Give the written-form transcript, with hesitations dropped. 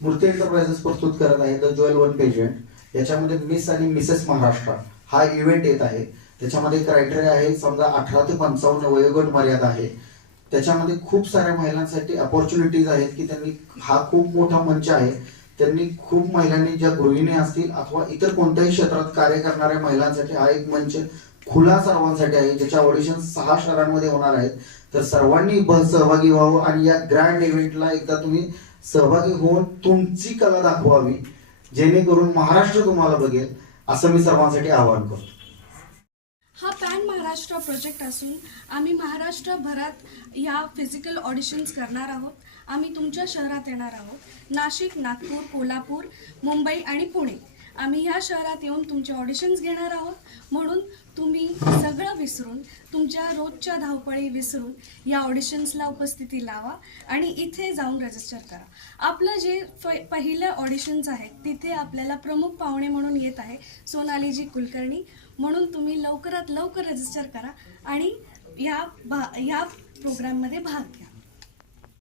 मूर्ती एंटरप्राइजेस प्रस्तुत करत आहे द ज्वेल वन पेजंट। याच्यामध्ये मिस आणि मिसेस महाराष्ट्र हा इव्हेंट येत आहे। त्याच्यामध्ये क्रायटेरिया आहे, समजा 18 ते 55 वयोगट मर्यादा आहे। त्याच्यामध्ये खूप साऱ्या महिलांसाठी अपॉर्च्युनिटीज आहेत की त्यांनी, हा खूप मोठा मंच आहे, त्यांनी खूप महिलांनी ज्या गृहिणी असतील अथवा इतर कोणत्याही क्षेत्रात कार्य करणाऱ्या महिलांसाठी हा एक मंच खुला सर्वांसाठी आहे, ज्याच्या ऑडिशन 6 शहरांमध्ये होणार आहेत। तर सर्वांनी सहभागी व्हावं आणि या ग्रँड इव्हेंटला एकदा तुम्ही सहभागी होऊन तुमची कला दाखवावी, जेणेकरून महाराष्ट्र तुम्हाला बघेल, असं मी सर्वांसाठी आवाहन करतो। हा पॅन महाराष्ट्र प्रोजेक्ट असून आम्ही महाराष्ट्रभरात ह्या फिजिकल ऑडिशन्स करणार आहोत। आम्ही तुमच्या शहरात येणार आहोत, नाशिक, नागपूर, कोल्हापूर, मुंबई आणि पुणे। आम्ही ह्या शहरात येऊन तुमचे ऑडिशन्स घेणार आहोत, म्हणून तुम्ही सगळं विसरून, तुमच्या रोजच्या धावपळी विसरून या ऑडिशन्सला उपस्थिती लावा आणि इथे जाऊन रजिस्टर करा। आपलं जे पहिलं ऑडिशन्स आहेत तिथे आपल्याला प्रमुख पाहुणे म्हणून येत आहे सोनालीजी कुलकर्णी, म्हणून तुम्ही लवकरात लवकर रजिस्टर करा आणि या प्रोग्राममध्ये भाग घ्या।